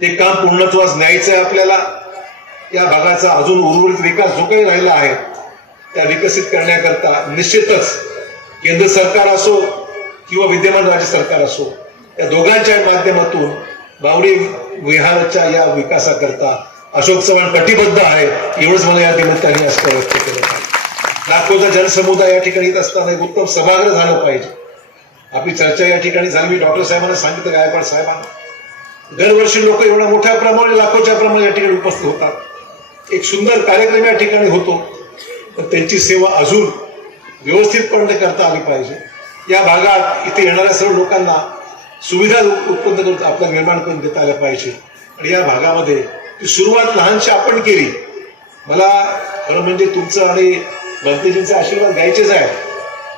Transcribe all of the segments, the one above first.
ते काम पूर्णत्वास न्यायचं आहे आपल्याला. या भागाचा अजून उर्वरित विकास जो काही राहिला आहे त्या विकसित करण्याकरता निश्चितच केंद्र सरकार असो किंवा विद्यमान राज्य सरकार असो या दोघांच्या माध्यमातून बावडी विहारच्या या विकासाकरता अशोक चव्हाण कटिबद्ध आहे एवढंच मला या निमित्ताने असं व्यक्त केलं लाखोचा जनसमुदाय या ठिकाणी येत असताना एक उत्तम सभागृह झालं पाहिजे. आपली चर्चा या ठिकाणी झाली. मी डॉक्टर साहेबांना सांगितलं गायकवाड साहेबांना. दरवर्षी लोक एवढ्या मोठ्या प्रमाणे लाखोच्या प्रमाणे या ठिकाणी उपस्थित होतात. एक सुंदर कार्यक्रम या ठिकाणी होतो. तर त्यांची सेवा अजून व्यवस्थितपणे करता आली पाहिजे. या भागात इथे येणाऱ्या सर्व लोकांना सुविधा उत्पन्न करून आपल्याला निर्माण करून देता आल्या पाहिजे. आणि या भागामध्ये ती सुरुवात लहानशी आपण केली. मला खरं म्हणजे तुमचं आणि भक्तजींचे आशीर्वाद घ्यायचेच आहे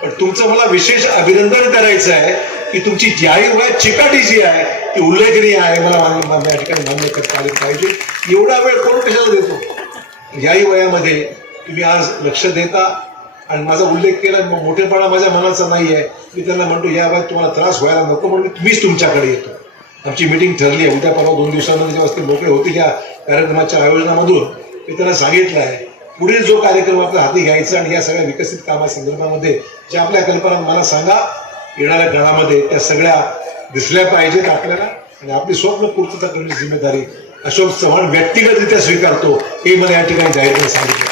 पण तुमचं मला विशेष अभिनंदन करायचं आहे. की तुमची ज्याही वयात चिकाटी जी आहे ती उल्लेखनीय आहे. मला मान्य या ठिकाणी मान्य करता आली पाहिजे. एवढा वेळ कोण कशाला देतो? याही वयामध्ये तुम्ही आज लक्ष देता आणि माझा उल्लेख केला मग मोठेपणा माझ्या मनाचा नाही आहे मी त्यांना म्हणतो या वयात तुम्हाला त्रास व्हायला नको म्हणून मीच तुमच्याकडे येतो. आमची मिटिंग ठरली आहे. उद्या परवा दोन दिवसांमध्ये जेव्हा ते मोकळे होतील या कार्यक्रमाच्या आयोजनामधून मी त्यांना सांगितलं आहे. पुढील जो कार्यक्रम आपल्या हाती घ्यायचा आणि या सगळ्या विकसित कामासंदर्भामध्ये ज्या आपल्या कल्पना मला सांगा. येणाऱ्या काळामध्ये त्या सगळ्या दिसल्या पाहिजेत आपल्याला. आणि आपली स्वप्न पूर्तता करण्याची जिम्मेदारी अशोक चव्हाण व्यक्तिगतरित्या स्वीकारतो हे मला या ठिकाणी जाहीरपणे सांगितलं.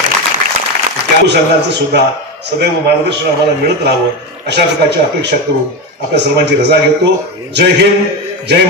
त्या अनुषंगाचं सुद्धा सदैव मार्गदर्शन आम्हाला मिळत राहावं अशा प्रकारची अपेक्षा करून आपल्या सर्वांची रजा घेतो. जय हिंद जय